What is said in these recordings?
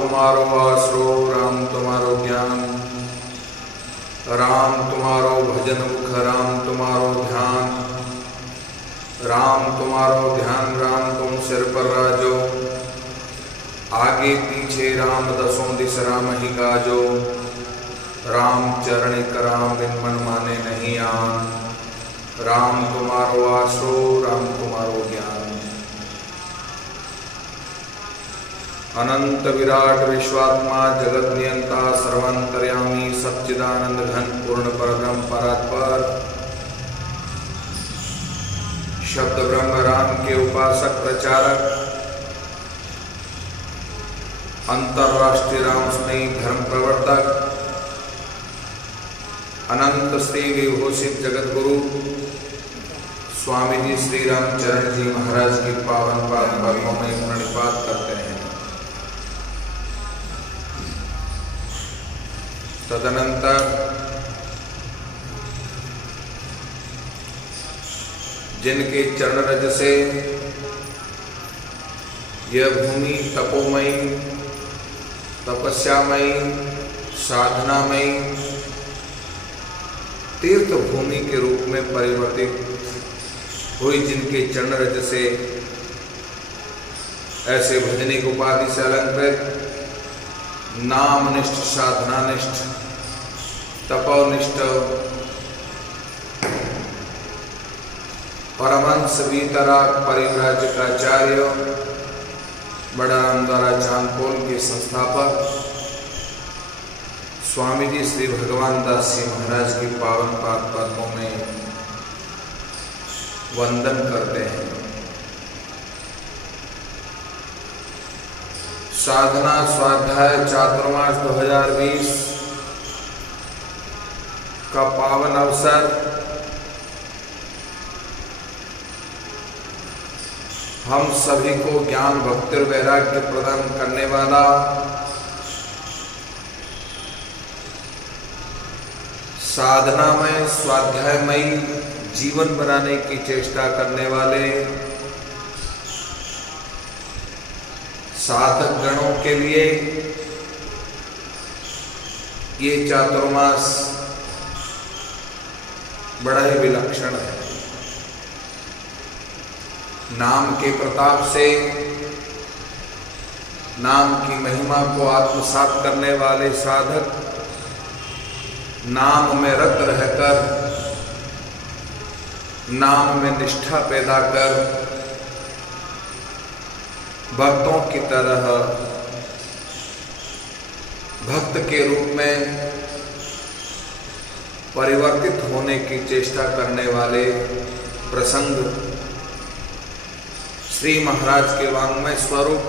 तुम्हारो आसरो, राम तुम्हारो ज्ञान, राम तुम्हारो भजन मुख, राम तुम्हारो ध्यान, राम तुम्हारो ध्यान, राम तुम सिर पर राजो, आगे पीछे राम दसों दिस राम ही गाजो, राम चरण कराम बिन मन माने नहीं आन, राम तुम्हारो आसरो, राम तुम्हारो ज्ञान। अनंत विराट विश्वात्मा जगत नियंता सर्वांतर्यामी सच्चिदानंद घन पूर्ण परब्रह्म परात्पर शब्द ब्रह्म राम के उपासक प्रचारक अंतरराष्ट्रीय राम स्नेही धर्म प्रवर्तक अनंत श्री विभूषित जगत गुरु स्वामी जी श्री रामचरण जी महाराज की पावन पाद पद्मों में प्रणिपात करते हैं। तदनंतर जिनके चरण रज से यह भूमि तपोमयी, तपस्यामयी, साधनामयी तीर्थ भूमि के रूप में परिवर्तित हुई, जिनके चरण रज से ऐसे भजनिक उपाधि से अलंकृत नामनिष्ठ, साधनानिष्ठ, तपोनिष्ठ परमहंस वीतराग परिव्राजकाचार्य बड़ा राम द्वारा चांदपोल के संस्थापक स्वामी जी श्री भगवान दास जी महाराज की पावन पाद पद्मों में वंदन करते हैं। साधना स्वाध्याय चातुर्मास 2020 का पावन अवसर हम सभी को ज्ञान भक्ति और वैराग्य प्रदान करने वाला साधनामय स्वाध्यायमयी जीवन बनाने की चेष्टा करने वाले साधक गणों के लिए ये चातुर्मास बड़ा ही विलक्षण है। नाम के प्रताप से नाम की महिमा को आत्मसात करने वाले साधक नाम में रत रहकर नाम में निष्ठा पैदा कर भक्तों की तरह भक्त के रूप में परिवर्तित होने की चेष्टा करने वाले प्रसंग श्री महाराज के वाङ्मय स्वरूप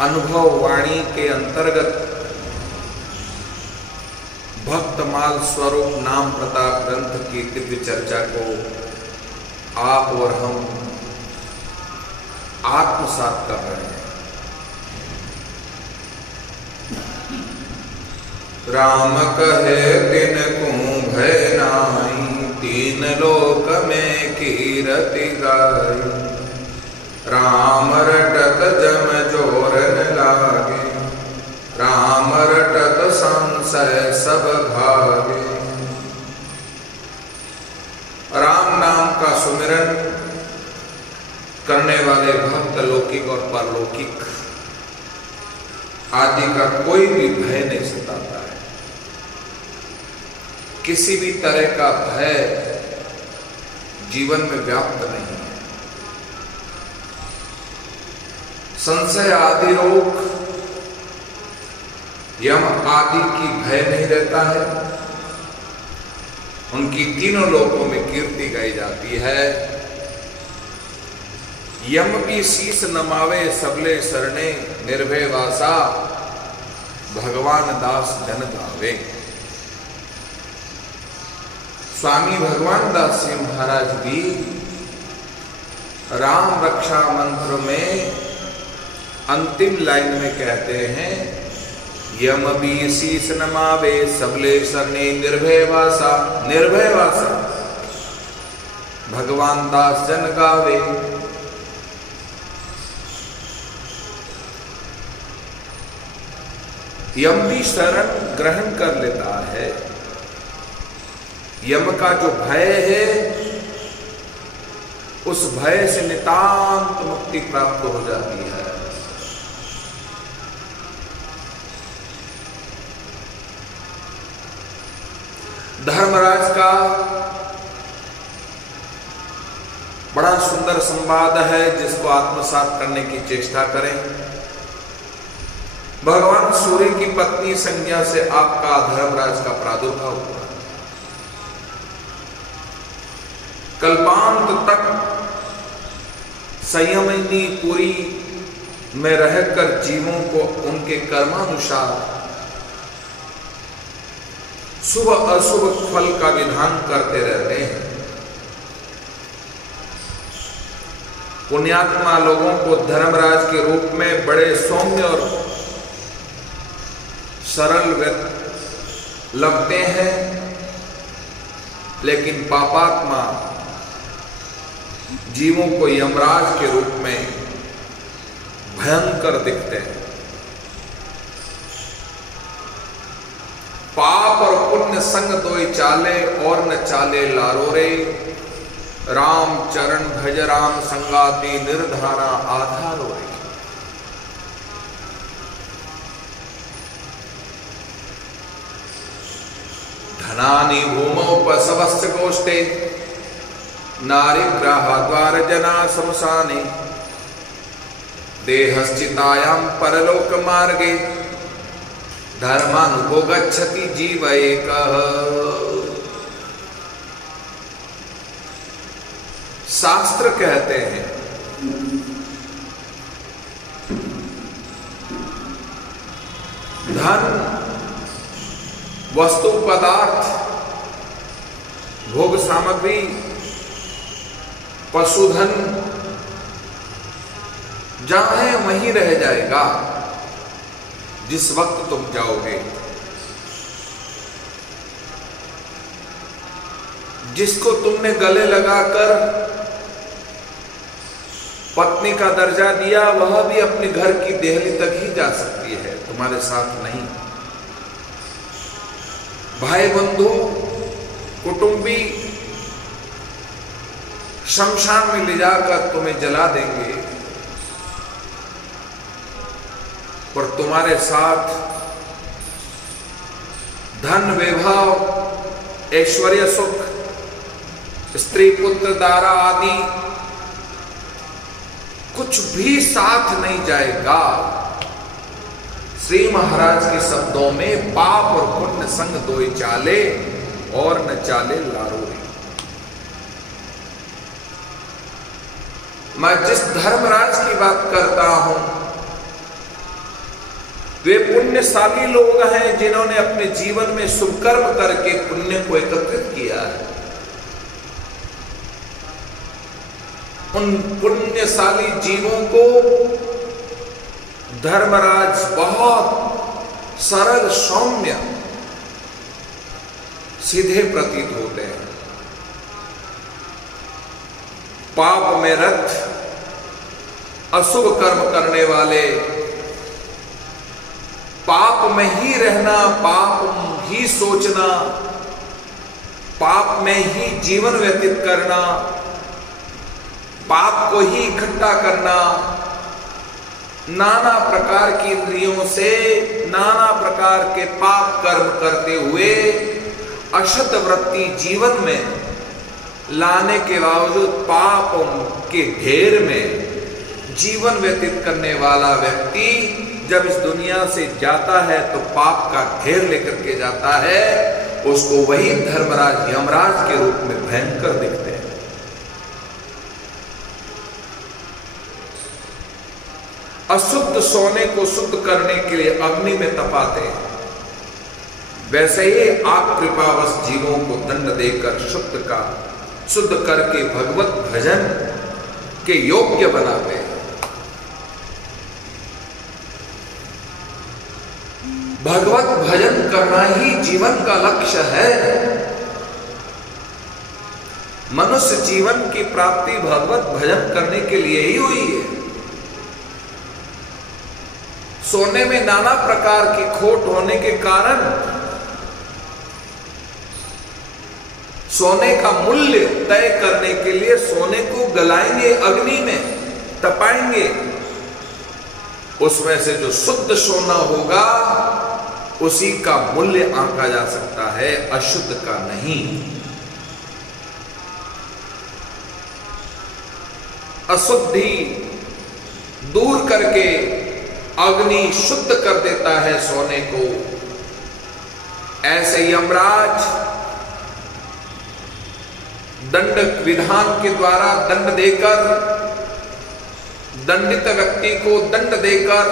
अनुभव वाणी के अंतर्गत भक्तमाल स्वरूप नाम प्रताप ग्रंथ की दिव्य चर्चा को आप और हम आत्मसात कर रहे हैं। राम कहे तिनको भय नाई, तीन लोक में कीरति गाई, राम रटत जम जोरन लागे, राम रटत संशय सब भागे। राम नाम का सुमिरन करने वाले भक्त लौकिक और परलौकिक आदि का कोई भी भय नहीं सताता है। किसी भी तरह का भय जीवन में व्याप्त नहीं है। संशय आदि रोग, यम आदि की भय नहीं रहता है। उनकी तीनों लोकों में कीर्ति गाई जाती है। यम भी शीस नमावे सबले शरणे, निर्भय वासा भगवान दास जन गावे। स्वामी भगवान दास जी महाराज भी राम रक्षा मंत्र में अंतिम लाइन में कहते हैं, यम भी शीस नमावे सबले शरणे, निर्भय वासा, निर्भय वासा भगवान दास जन गावे। यम भी शरण ग्रहण कर लेता है। यम का जो भय है, उस भय से नितांत मुक्ति प्राप्त हो जाती है। धर्मराज का बड़ा सुंदर संवाद है, जिसको आत्मसात करने की चेष्टा करें। भगवान सूर्य की पत्नी संज्ञा से आपका धर्मराज का प्रादुर्भाव हुआ। कल्पांत तक संयमनी पुरी में रहकर जीवों को उनके कर्मानुसार शुभ अशुभ फल का विधान करते रहते हैं। पुण्यात्मा लोगों को धर्मराज के रूप में बड़े सौम्य और सरल लगते हैं, लेकिन पापात्मा जीवों को यमराज के रूप में भयंकर दिखते हैं। पाप और पुण्य संग दोई चाले, और न चाले लारो रे। राम चरण भज राम संगाति, निर्धारा आधारो रे। धनानि भूमौ पशवस्य गोष्ठे, नारीग्राह द्वार जना शमशाने। देहश्चितायां परलोक मार्गे, धर्मानुगो गच्छति जीव एकः। शास्त्र कहते हैं धन, वस्तु पदार्थ, भोग सामग्री, पशुधन जहां है वहीं रह जाएगा जिस वक्त तुम जाओगे। जिसको तुमने गले लगाकर पत्नी का दर्जा दिया, वह भी अपने घर की देहली तक ही जा सकती है, तुम्हारे साथ नहीं। भाई बंधु कुटुंबी शमशान में ले जाकर तुम्हें जला देंगे, पर तुम्हारे साथ धन, वैभव, ऐश्वर्य, सुख, स्त्री पुत्र दारा आदि कुछ भी साथ नहीं जाएगा। श्री महाराज के शब्दों में पाप और पुण्य संग दोई चाले, और न चाले लारो रे। मैं जिस धर्मराज की बात करता हूं, वे पुण्यशाली लोग हैं जिन्होंने अपने जीवन में शुभ कर्म करके पुण्य को एकत्रित किया है। उन पुण्यशाली जीवों को धर्मराज बहुत सरल, सौम्य, सीधे प्रतीत होते हैं। पाप में रत, अशुभ कर्म करने वाले, पाप में ही रहना, पाप ही सोचना, पाप में ही जीवन व्यतीत करना, पाप को ही इकट्ठा करना, नाना प्रकार की इंद्रियों से नाना प्रकार के पाप कर्म करते हुए अशुद्ध वृत्ति जीवन में लाने के बावजूद पापों के ढेर में जीवन व्यतीत करने वाला व्यक्ति जब इस दुनिया से जाता है तो पाप का ढेर लेकर के जाता है। उसको वही धर्मराज यमराज के रूप में भयंकर दिखते हैं। अशुद्ध सोने को शुद्ध करने के लिए अग्नि में तपाते हैं, वैसे ही आप कृपावश जीवों को दंड देकर शुद्ध करके भगवत भजन के योग्य बनाते हैं। भगवत भजन करना ही जीवन का लक्ष्य है। मनुष्य जीवन की प्राप्ति भगवत भजन करने के लिए ही हुई है। सोने में नाना प्रकार की खोट होने के कारण सोने का मूल्य तय करने के लिए सोने को गलाएंगे, अग्नि में तपाएंगे। उसमें से जो शुद्ध सोना होगा उसी का मूल्य आंका जा सकता है, अशुद्ध का नहीं। अशुद्धि दूर करके अग्नि शुद्ध कर देता है सोने को। ऐसे यमराज दंड विधान के द्वारा दंड देकर, दंडित व्यक्ति को दंड देकर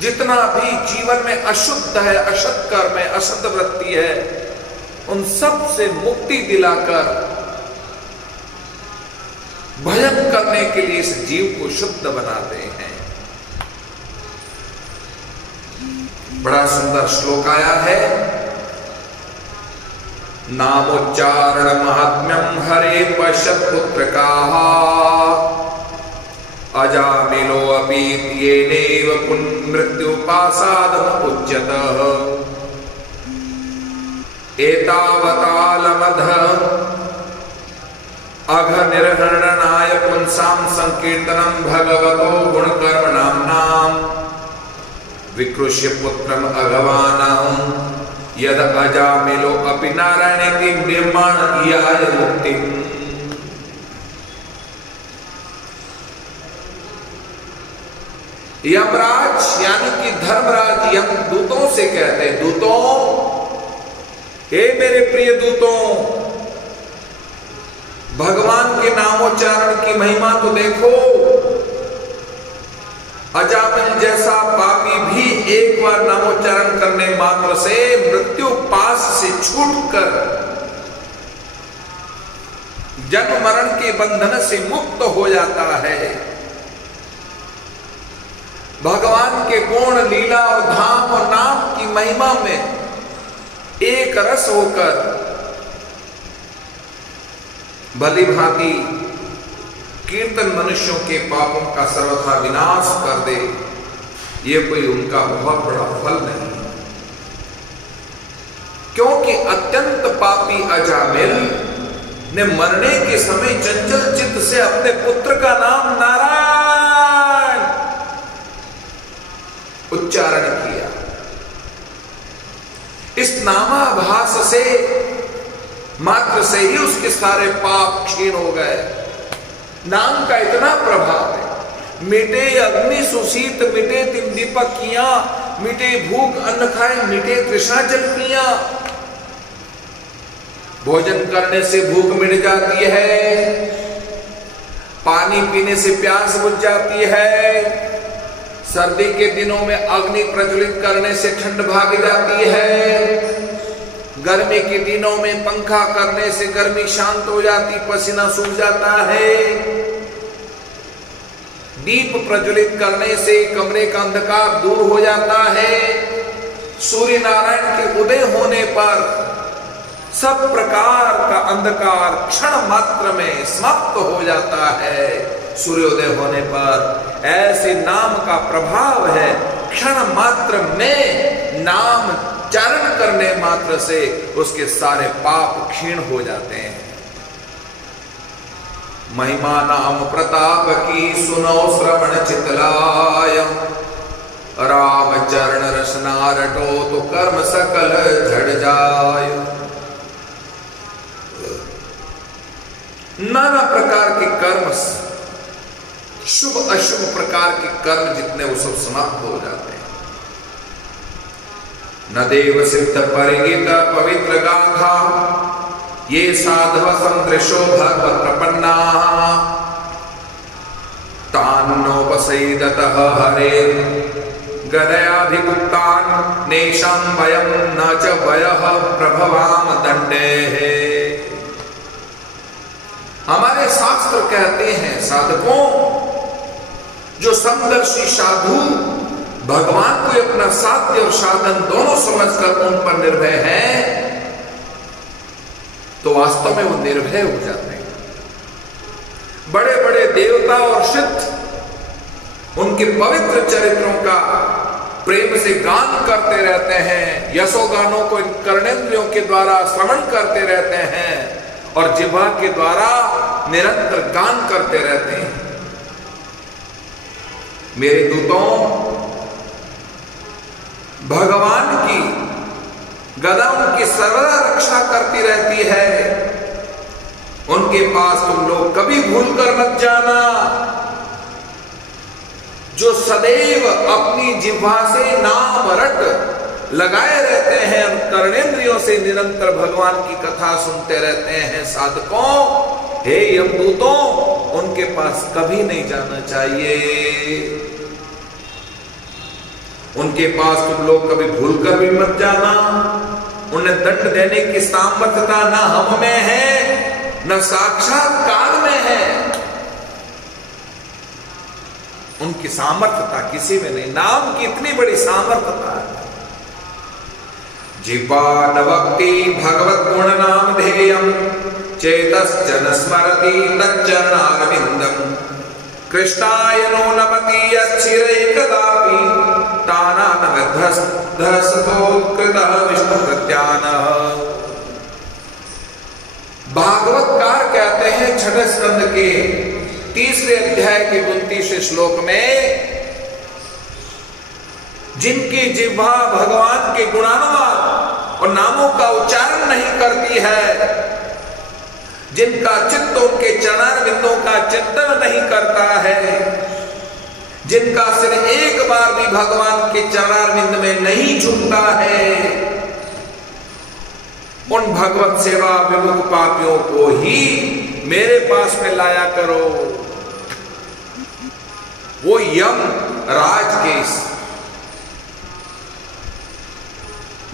जितना भी जीवन में अशुद्ध है, असत कर्म है, असत वृत्ति है, उन सब से मुक्ति दिलाकर भजन करने के लिए इस जीव को शुद्ध बनाते हैं। बड़ा सुंदर श्लोक आया है। नामोच्चारण महात्म्यम हरे पश्यत पुत्रका अजामिलो अपि येनेव मृत्युपासादम् उच्यतः एतावतालमध अघ निर्हरणनाय पुंसां संकीर्तनं भगवतो गुणकर्मणाम्नां विकृष्य पुत्रम अघवानं यद अजामिलो अपि नारायणेति निर्माण इयाय मुक्तिम्। यमराज यानी कि धर्मराज यम दूतों से कहते, दूतों, हे मेरे प्रिय दूतों, भगवान के नामोच्चारण की महिमा तो देखो। अजामिल जैसा पापी भी एक बार नामोच्चारण करने मात्र से मृत्यु पास से छूटकर जन्म मरण के बंधन से मुक्त हो जाता है। भगवान के गुण, लीला और धाम और नाम की महिमा में एक रस होकर भली भांति कीर्तन मनुष्यों के पापों का सर्वथा विनाश कर दे, ये कोई उनका बहुत बड़ा फल नहीं। क्योंकि अत्यंत पापी अजामिल ने मरने के समय चंचल चित्त से अपने पुत्र का नाम नारायण उच्चारण किया। इस नामाभास से मात्र से ही उसके सारे पाप क्षीण हो गए। नाम का इतना प्रभाव है। मिटे अग्नि सुशीत, मिटे तिन दीपक किया, मिटे भूख अन्न खाए, मिटे तृष्णा जल पिया। भोजन करने से भूख मिट जाती है, पानी पीने से प्यास बुझ जाती है, सर्दी के दिनों में अग्नि प्रज्वलित करने से ठंड भाग जाती है, गर्मी के दिनों में पंखा करने से गर्मी शांत हो जाती, पसीना सूख जाता है, दीप प्रज्वलित करने से कमरे का अंधकार दूर हो जाता है, सूर्य नारायण के उदय होने पर सब प्रकार का अंधकार क्षण मात्र में समाप्त हो जाता है। सूर्योदय होने पर ऐसे नाम का प्रभाव है। क्षण मात्र में नाम चारण करने मात्र से उसके सारे पाप क्षीण हो जाते हैं। महिमा नाम प्रताप की सुनो श्रवण चितलाय, राम चरण रसना रटो तो कर्म सकल झड़ जाय। नाना प्रकार के कर्म, शुभ अशुभ प्रकार के कर्म जितने वो सब समाप्त हो जाते हैं। न देव सिद्ध परिगीत पवित्र गाथा, ये साधव संदृशो भगवत प्रपन्ना, तान्नोपसेदतः हरे गदयाभिगुप्तान् नेषां वयं न च वयः प्रभवाम दंडे। हमारे शास्त्र कहते हैं साधकों, जो समदर्शी साधु भगवान को अपना साध्य और साधन दोनों समझकर उन पर निर्भय है, तो वास्तव में वो निर्भय हो जाते हैं। बड़े बड़े देवता और सिद्ध उनके पवित्र चरित्रों का प्रेम से गान करते रहते हैं, यशोगानों को इन कर्णेंद्रियों के द्वारा श्रवण करते रहते हैं और जिह्वा के द्वारा निरंतर गान करते रहते हैं। मेरे दूतों, भगवान की गदा उनकी सर्वदा रक्षा करती रहती है। उनके पास तुम लोग कभी भूल कर मत जाना। जो सदैव अपनी जिह्वा से नाम रट लगाए रहते हैं, उन कर्णेंद्रियों से निरंतर भगवान की कथा सुनते रहते हैं साधकों, हे यमदूतों, उनके पास कभी नहीं जाना चाहिए। उनके पास तुम लोग कभी भूल कर भी मत जाना। उन्हें दंड देने की सामर्थ्यता न हम में है, न साक्षात काल में है। उनकी सामर्थ्यता किसी में नहीं। नाम की इतनी बड़ी सामर्थ्यता है। जिह्वा न वक्ति भगवत गुण नाम ध्येयम् चेतश्च न स्मरति तच्चरणारविन्दम् कृष्णायनो नमति यच्छिरे कदापि तानानवध्वस्तोत्कृतः विष्णुप्रत्यानः। भागवतकार कहते हैं छठे स्कंद के 3 अध्याय के 29 श्लोक में, जिनकी जिह्वा भगवान के गुणानुवाद और नामों का उच्चारण नहीं करती है, जिनका चित्त उनके चरणारविंदों का चिंतन नहीं करता है, जिनका सिर एक बार भी भगवान के चरणारविंद में नहीं झुकता है, उन भगवत सेवा विमुख पापियों को ही मेरे पास में लाया करो। वो यम राज के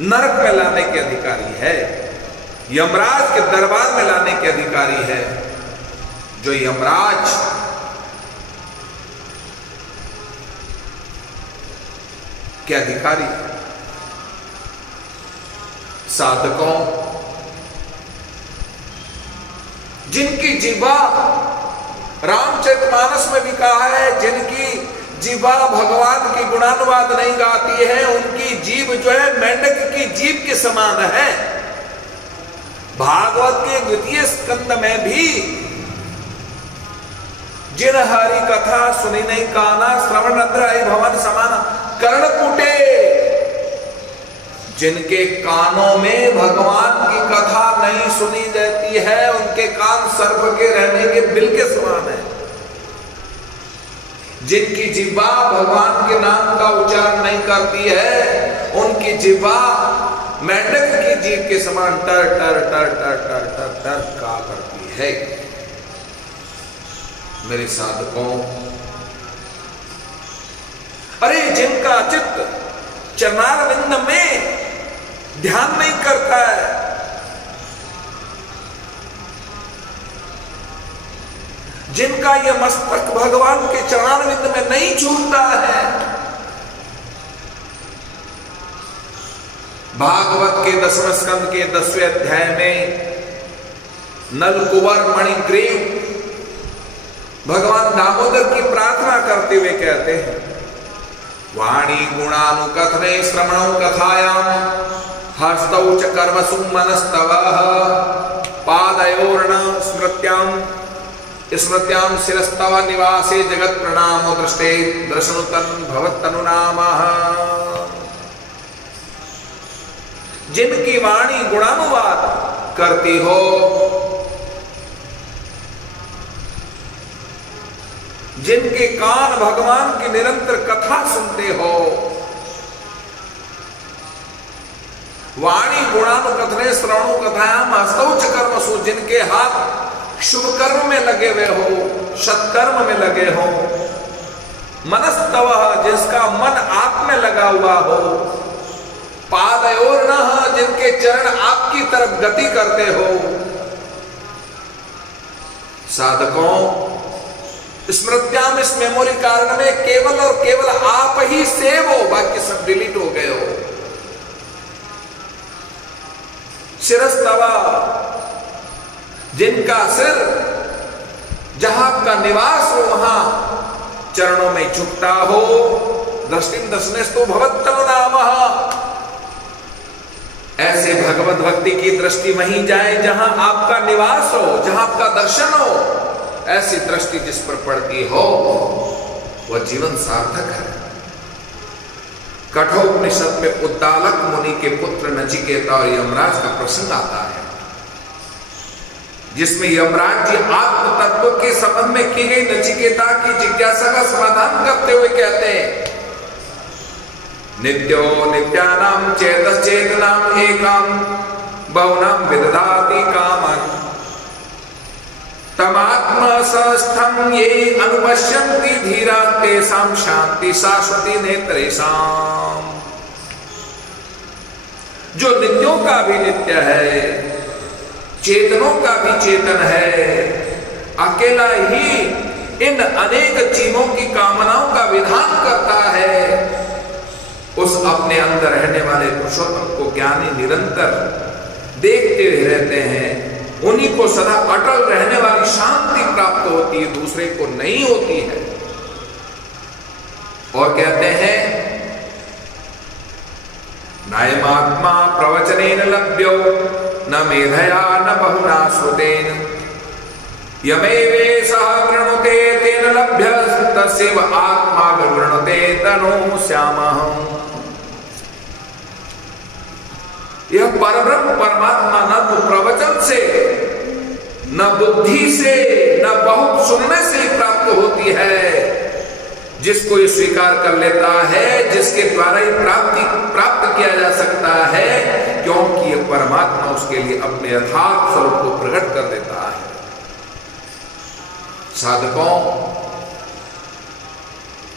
नरक में लाने के अधिकारी है, यमराज के दरबार में लाने के अधिकारी है। जो यमराज के अधिकारी साधकों, जिनकी जिह्वा रामचरितमानस में भी कहा है, जिनकी जिह्वा भगवान की गुणानुवाद नहीं गाती है, उनकी जीभ जो है मेंढक की जीभ के समान है। भागवत के 2 स्कंद में भी जिन हरि कथा सुनी नहीं काना श्रवण अद्राई भवन समान कर्णकुटे, जिनके कानों में भगवान की कथा नहीं सुनी जाती है, उनके कान सर्प के रहने के बिल के समान है। जिनकी जिह्वा भगवान के नाम का उच्चारण नहीं करती है, उनकी जिह्वा मेंढक की जीभ के समान टर टर टर टर टर टर टर का करती है। मेरे साधकों, अरे जिनका चित्त चरणारविंद में ध्यान नहीं करता है, जिनका यह मस्तक भगवान के चरणारविंद में नहीं झूलता है, भागवत के 10वें स्कंद के 10वें अध्याय में नलकुवर मणिग्रीव भगवान दामोदर की प्रार्थना करते हुए कहते हैं, वाणी गुणानुकथने श्रवणौ कथायां हस्तौ च कर्मसु मनस्तवः पादयोर्न स्मृत्यां शिरस्तव निवासे जगत प्रणामो दृष्टे दर्शनुतन भवत्तनुनामः। जिनकी वाणी गुणानुवाद करती हो, जिनके कान भगवान की निरंतर कथा सुनते हो, वाणी गुणानुकथने श्रवणो कथायां हस्तौ च कर्मसु, जिनके हाथ शुभ कर्म में लगे हुए हो, सत्कर्म में लगे हो, मनस्तवः, जिसका मन आप में लगा हुआ हो, पादयोर्नः, जिनके चरण आपकी तरफ गति करते हो। साधकों, स्मृत्याम, इस मेमोरी कार्ड में केवल और केवल आप ही सेव हो, बाकी सब डिलीट हो गए हो। शिरस्तवा, जिनका सिर जहां का निवास हो वहां चरणों में झुकता हो। दृष्टिम दर्शनेस्तु भवत्तम नामः। ऐसे भगवत भक्ति की दृष्टि वहीं जाए जहां आपका निवास हो, जहां आपका दर्शन हो। ऐसी दृष्टि जिस पर पड़ती हो वह जीवन सार्थक है। कठोपनिषद में उद्दालक मुनि के पुत्र नचिकेता और यमराज का प्रसंग आता है, जिसमें यमराज जी आत्म तत्व के संबंध में की गई नचिकेता की जिज्ञासा का समाधान करते हुए कहते हैं, नित्यो नित्यानां चेतश्चेतनाम् एकां बहुनां विदधाति कामन् तमात्मसंस्थं ये अनुपश्यन्ति धीरा तेषां शांति शाश्वती नेत्रेषाम्। जो नित्यों का भी नित्य है, चेतनों का भी चेतन है, अकेला ही इन अनेक जीवों की कामनाओं का विधान करता है, उस अपने अंदर रहने वाले पुरुषोत्तम को ज्ञानी निरंतर देखते रहते हैं। उन्हीं को सदा अटल रहने वाली शांति प्राप्त होती है, दूसरे को नहीं होती है। और कहते हैं, नायमात्मा प्रवचनेन लभ्यो न मेधया न बहुना श्रुतेन यमेवेशः वृणुते तेन लभ्य तस्यैव आत्मा विवृणुते तनो श्यामः। यह परब्रह्म परमात्मा न तो प्रवचन से, न बुद्धि से, न बहुत सुनने से प्राप्त होती है। जिसको ये स्वीकार कर लेता है, जिसके द्वारा ही प्राप्त किया जा सकता है, क्योंकि ये परमात्मा उसके लिए अपने यथार्थ स्वरूप को प्रकट कर देता है। साधकों,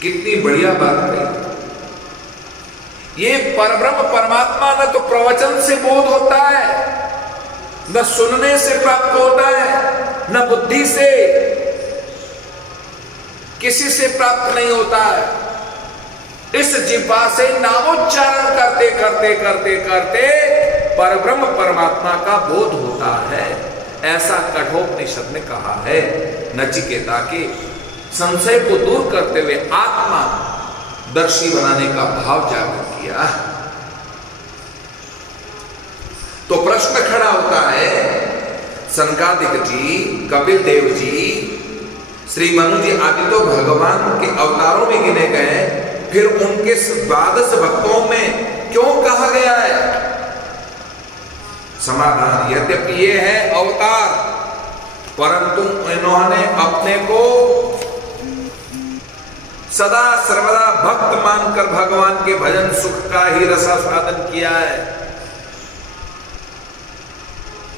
कितनी बढ़िया बात कही। ये परब्रह्म परमात्मा न तो प्रवचन से बोध होता है, न सुनने से प्राप्त होता है, न बुद्धि से, किसी से प्राप्त नहीं होता है। इस जिह्वा से नामोच्चारण करते करते करते करते परब्रह्म परमात्मा का बोध होता है। ऐसा कठोपनिषद ने कहा है। नचिकेता के संशय को दूर करते हुए आत्मा दर्शी बनाने का भाव जागृत किया। तो प्रश्न खड़ा होता है, सनकादिक जी, कपिल देव जी, श्री मनु जी आदि तो भगवान के अवतारों में गिने गए, फिर उनके 12 भक्तों में क्यों कहा गया है? समाधान, यद्यपि ये है अवतार, परंतु इन्होंने अपने को सदा सर्वदा भक्त मानकर भगवान के भजन सुख का ही रसास्वादन किया है।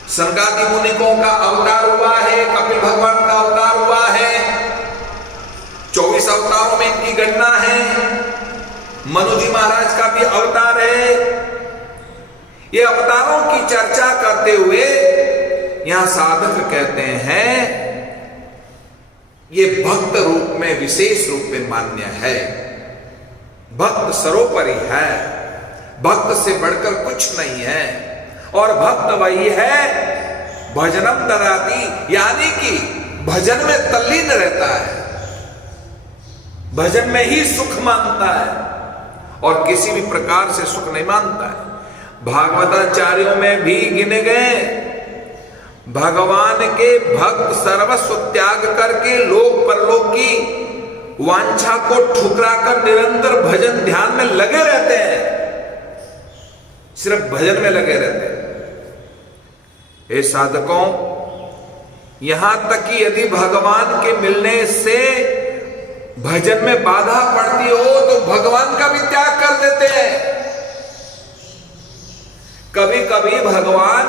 सनकादि मुनिकों का अवतार हुआ है, कपिल भगवान का अवतार हुआ है, 24 अवतारों में इनकी गणना है। मनु जी महाराज का भी अवतार है। ये अवतारों की चर्चा करते हुए यहां साधक कहते हैं, ये भक्त रूप में विशेष रूप में मान्य है। भक्त सर्वोपरि है, भक्त से बढ़कर कुछ नहीं है। और भक्त वही है भजनम ददाति, यानी कि भजन में तल्लीन रहता है, भजन में ही सुख मानता है और किसी भी प्रकार से सुख नहीं मानता है। भागवताचार्यों में भी गिने गए भगवान के भक्त सर्वस्व त्याग करके लोक परलोक की वांछा को ठुकराकर निरंतर भजन ध्यान में लगे रहते हैं, सिर्फ भजन में लगे रहते हैं। हे साधकों, यहां तक कि यदि भगवान के मिलने से भजन में बाधा पड़ती हो तो भगवान का भी त्याग कर देते हैं। कभी कभी भगवान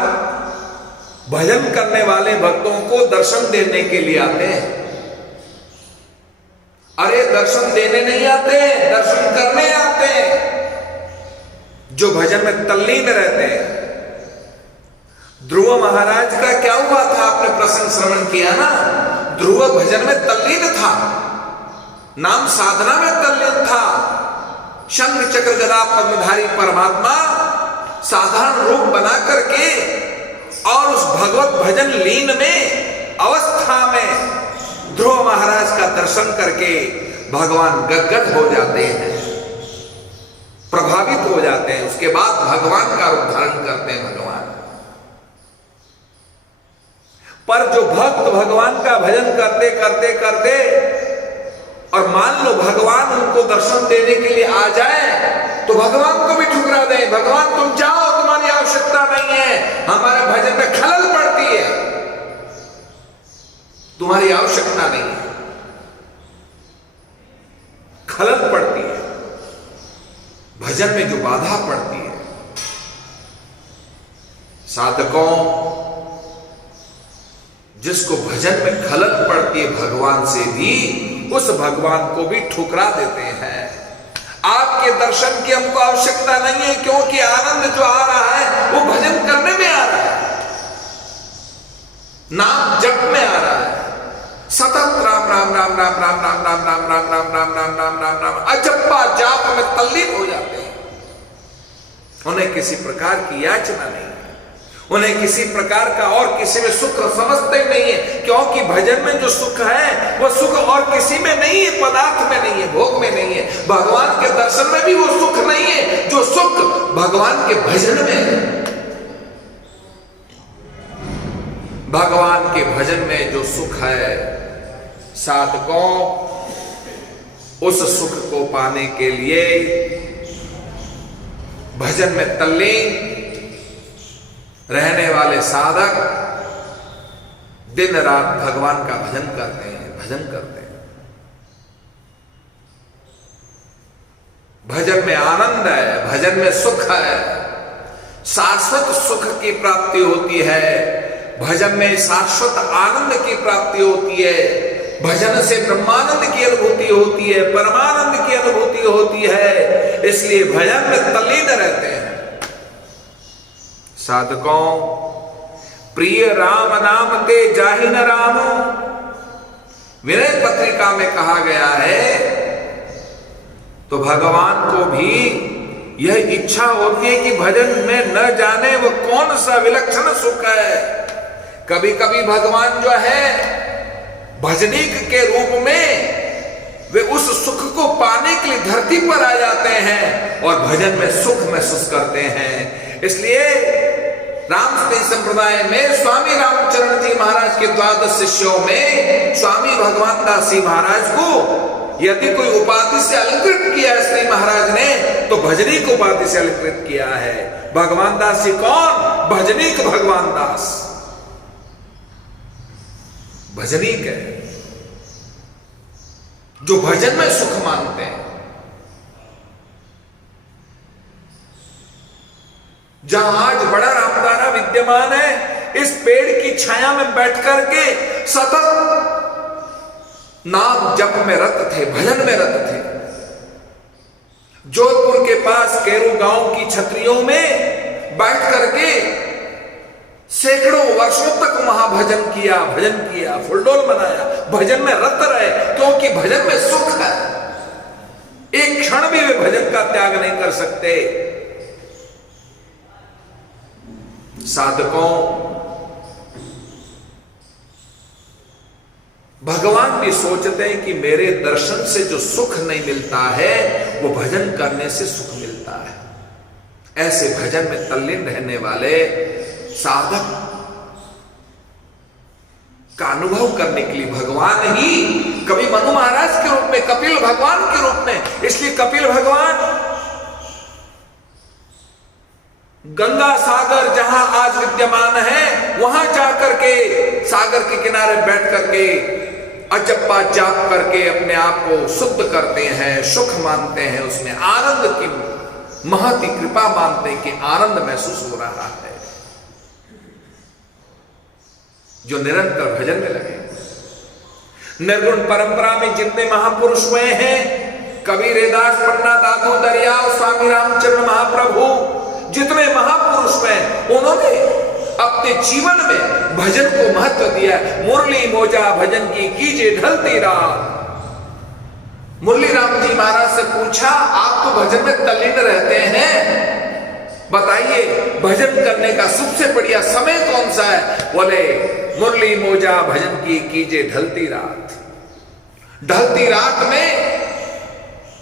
भजन करने वाले भक्तों को दर्शन देने के लिए आते हैं। अरे दर्शन देने नहीं आते, दर्शन करने आते हैं जो भजन में तल्लीन रहते हैं। ध्रुव महाराज का क्या हुआ था, आपने प्रसंग श्रवण किया ना। ध्रुव भजन में तल्लीन था, नाम साधना में तल्लीन था। शंख चक्र गदा पद्मधारी परमात्मा साधारण रूप बना करके और उस भगवत भजन लीन में अवस्था में ध्रुव महाराज का दर्शन करके भगवान गदगद हो जाते हैं, प्रभावित हो जाते हैं। उसके बाद भगवान का रूप धारण करते हैं भगवान। पर जो भक्त भगवान का भजन करते करते करते और मान लो भगवान उनको दर्शन देने के लिए आ जाए तो भगवान को भी ठुकरा दें, भगवान तुम जाओ, तुम्हारी आवश्यकता नहीं है, हमारे भजन में खलल पड़ती है, तुम्हारी आवश्यकता नहीं है, खलल पड़ती है, भजन में जो बाधा पड़ती है। साधकों, जिसको भजन में खलल पड़ती है भगवान से भी, उस भगवान को भी ठुकरा देते हैं। आपके दर्शन की हमको आवश्यकता नहीं है, क्योंकि आनंद जो आ रहा है वो भजन करने में आ रहा है, नाम जप में आ रहा है। सतत राम राम राम राम राम राम राम राम राम राम राम राम राम राम राम अजप्पा जाप में तल्लीन हो जाते हैं। उन्हें किसी प्रकार की याचना नहीं है, उन्हें किसी प्रकार का और किसी में सुख समझते नहीं है, क्योंकि भजन में जो सुख है वह सुख और किसी में नहीं है, पदार्थ में नहीं है, भोग में नहीं है। भगवान के दर्शन में भी वो सुख नहीं है जो सुख भगवान के भजन में है। भगवान के भजन में जो सुख है, साधकों, उस सुख को पाने के लिए भजन में तल्लीन रहने वाले साधक दिन रात भगवान का भजन करते हैं, भजन करते हैं। भजन में आनंद है, भजन में सुख है, शाश्वत सुख की प्राप्ति होती है, भजन में शाश्वत आनंद की प्राप्ति होती है, भजन से ब्रह्मानंद की अनुभूति होती है, परमानंद की अनुभूति होती है। इसलिए भजन में तल्लीन रहते हैं। साधकों, प्रिय राम नाम ते जाहि न राम, विनय पत्रिका में कहा गया है। तो भगवान को भी यह इच्छा होती है कि भजन में न जाने वो कौन सा विलक्षण सुख है। कभी कभी भगवान जो है भजनीक के रूप में वे उस सुख को पाने के लिए धरती पर आ जाते हैं और भजन में सुख महसूस करते हैं। इसलिए रामस्वरूप संप्रदाय में स्वामी रामचरण जी महाराज के 12 शिष्यों में स्वामी भगवान दास जी महाराज को यदि कोई उपाधि से अलंकृत किया है श्री महाराज ने, तो भजनीक उपाधि से अलंकृत किया है। भगवान दास जी कौन? भजनीक भगवान दास, भजनीक है, जो भजन में सुख मानते हैं। जहां आज बड़ा रामदाना विद्यमान है, इस पेड़ की छाया में बैठ करके सतत नाम जप में रत थे, भजन में रत थे। जोधपुर के पास केरू गांव की छतरियों में बैठ करके सैकड़ों वर्षों तक वहां भजन किया, फुलडोल बनाया, भजन में रत रहे, क्योंकि भजन में सुख है। एक क्षण भी वे भजन का त्याग नहीं कर सकते। साधकों, भगवान भी सोचते हैं कि मेरे दर्शन से जो सुख नहीं मिलता है वो भजन करने से सुख मिलता है। ऐसे भजन में तल्लीन रहने वाले साधक का अनुभव करने के लिए भगवान ही कभी मनु महाराज के रूप में, कपिल भगवान के रूप में, इसलिए कपिल भगवान गंगा सागर जहां आज विद्यमान है वहां जाकर के सागर के किनारे बैठ करके अजप्पा जाप करके अपने आप को शुद्ध करते हैं, सुख मानते हैं, उसमें आनंद की महती कृपा मानते हैं कि आनंद महसूस हो रहा है। जो निरंतर भजन में लगे, निर्गुण परंपरा में जितने महापुरुष हुए हैं, कबीरदास, पन्ना दादू दरियाव, स्वामी रामचंद्र महाप्रभु, जितने महापुरुष हैं, उन्होंने अपने जीवन में भजन को महत्व दिया। मुरली मोजा भजन की कीजिए ढलती रात। मुरली राम जी महाराज से पूछा, आप तो भजन में तल्लीन रहते हैं, बताइए भजन करने का सबसे बढ़िया समय कौन सा है? बोले मुरली मोजा भजन की कीजिए ढलती रात। ढलती रात में